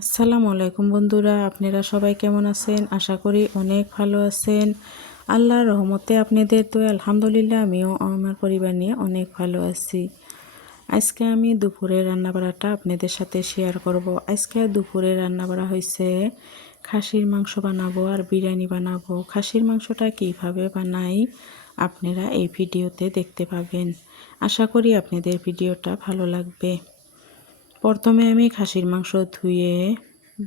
আসসালামু আলাইকুম বন্ধুরা, আপনারা সবাই কেমন আছেন? আশা করি অনেক ভালো আছেন। আল্লাহর রহমতে আপনাদের তো আলহামদুলিল্লাহ আমিও আমার পরিবার নিয়ে অনেক ভালো আছি। আজকে আমি দুপুরের রান্নাবাড়াটা আপনাদের সাথে শেয়ার করব। আজকে দুপুরে রান্নাবাড়া হয়েছে খাসির মাংস বানাবো আর বিরিয়ানি বানাবো। খাসির মাংসটা কিভাবে বানাই আপনারা এই ভিডিওতে দেখতে পাবেন। আশা করি আপনাদের ভিডিওটা ভালো লাগবে। প্রথমে আমি খাসির মাংস ধুয়ে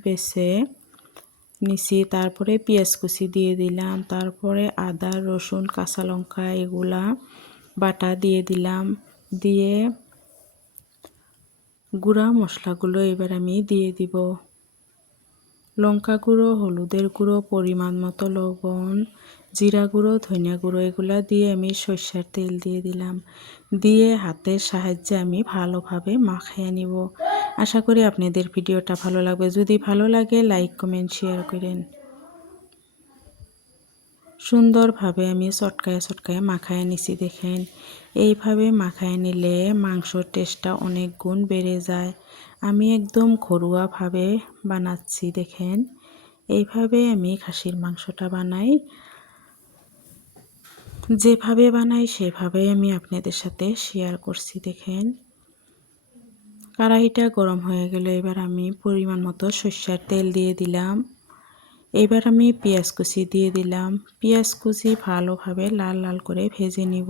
বেছে নিছি, তারপরে পেঁয়াজ কুচি দিয়ে দিলাম, তারপরে আদা রসুন কাঁচা লঙ্কা এগুলা বাটা দিয়ে দিলাম, দিয়ে গুঁড়া মশলাগুলো এবার আমি দিয়ে দিব। লঙ্কা গুঁড়ো, হলুদের গুঁড়ো, পরিমাণ মতো লবণ, জিরা গুঁড়ো, ধনিয়া গুঁড়ো এগুলা দিয়ে আমি সরষের তেল দিয়ে দিলাম, দিয়ে হাতের সাহায্যে আমি ভালোভাবে মাখিয়ে নিব। আশা করি আপনাদের ভিডিওটা ভালো লাগবে। যদি ভালো লাগে লাইক কমেন্ট শেয়ার করেন। সুন্দরভাবে আমি চটকায় চটকায় মাখায় নিছি। দেখেন, এইভাবে মাখায় নিলে মাংসর টেস্টটা অনেক গুণ বেড়ে যায়। আমি একদম ঘরোয়াভাবে বানাচ্ছি। দেখেন, এইভাবে আমি খাসির মাংসটা বানাই। যেভাবে বানাই সেভাবে আমি আপনাদের সাথে শেয়ার করছি। দেখেন, কড়াইটা গরম হয়ে গেলে এবার আমি পরিমাণ মতো সরষের তেল দিয়ে দিলাম। এবার আমি পেঁয়াজ কুচি দিয়ে দিলাম। পেঁয়াজ কুচি ভালোভাবে লাল লাল করে ভেজে নিব।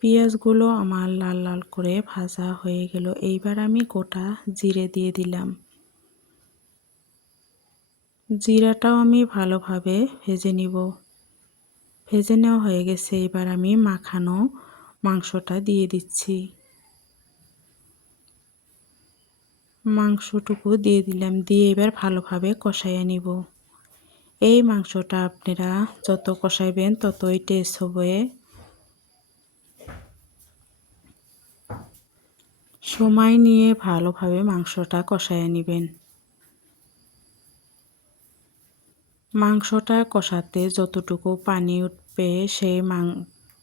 পেঁয়াজগুলো আমার লাল লাল করে ভাজা হয়ে গেল। এইবার আমি গোটা জিরে দিয়ে দিলাম। জিরাটাও আমি ভালোভাবে ভেজে নিব। ভেজে নেওয়া হয়ে গেছে। এবার আমি মাখানো মাংসটা দিয়ে দিচ্ছি। মাংসটুকু দিয়ে দিলাম, দিয়ে এবার ভালোভাবে কষাইয়ে নিব। এই মাংসটা আপনারা যত কষাইবেন ততই টেস্ট হবে। সময় নিয়ে ভালোভাবে মাংসটা কষাইয়ে নেবেন। মাংসটা কষাতে যতটুকু পানি উঠবে সেই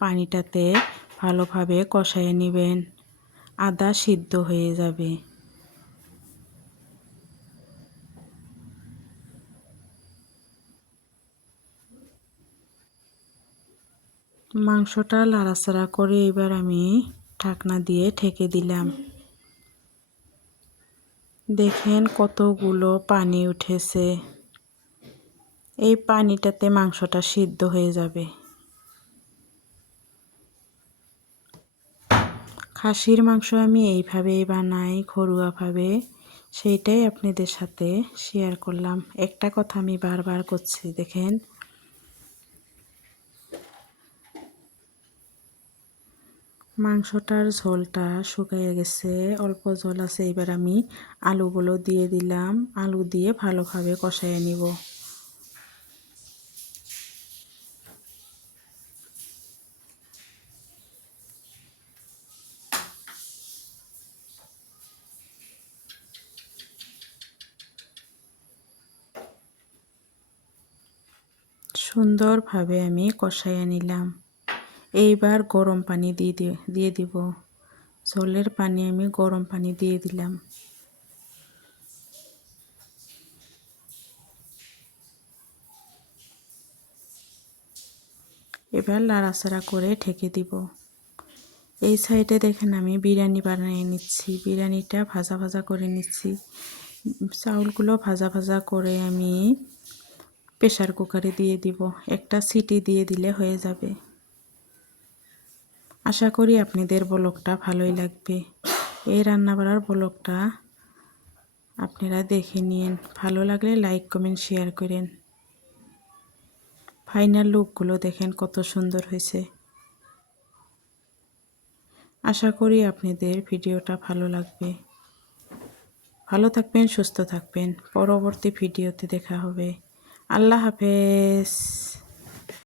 পানিটাতে ভালোভাবে কষাইয়ে নেবেন। আদা সিদ্ধ হয়ে যাবে। মাংসটা লাড়াচাড়া করে এবার আমি ঢাকনা দিয়ে ঢেকে দিলাম। দেখেন কতগুলো পানি উঠেছে। এই পানিটাতে মাংসটা সিদ্ধ হয়ে যাবে। খাসির মাংস আমি এইভাবেই বানাই, ঘরোয়াভাবে। সেইটাই আপনাদের সাথে শেয়ার করলাম। একটা কথা আমি বারবার করছি। দেখেন, মাংসটার ঝোলটা শুকিয়ে গেছে, অল্প ঝোল আছে। এবার আমি আলুগুলো দিয়ে দিলাম। আলু দিয়ে ভালোভাবে কষাইয়ে নিব। সুন্দরভাবে আমি কষাইয়ে নিলাম। এইবার গরম পানি দিয়ে দিব। ঝোলের পানি আমি গরম পানি দিয়ে দিলাম। এবার নাড়াচাড়া করে ঢেকে দিব। এই সাইডে দেখেন আমি বিরিয়ানি বানিয়ে নিচ্ছি। বিরিয়ানিটা ভাজা ভাজা করে নিচ্ছি। চাউলগুলো ভাজা ভাজা করে আমি প্রেসার কুকারে দিয়ে দিব। একটা সিটি দিয়ে দিলে হয়ে যাবে। আশা করি আপনাদের ব্লগটা ভালোই লাগবে। এই রান্নাবাড়ার ব্লগটা আপনারা দেখে নিন। ভালো লাগলে লাইক কমেন্ট শেয়ার করেন। ফাইনাল লুকগুলো দেখেন কত সুন্দর হয়েছে। আশা করি আপনাদের ভিডিওটা ভালো লাগবে। ভালো থাকবেন, সুস্থ থাকবেন। পরবর্তী ভিডিওতে দেখা হবে। আল্লাহ হাফেজ।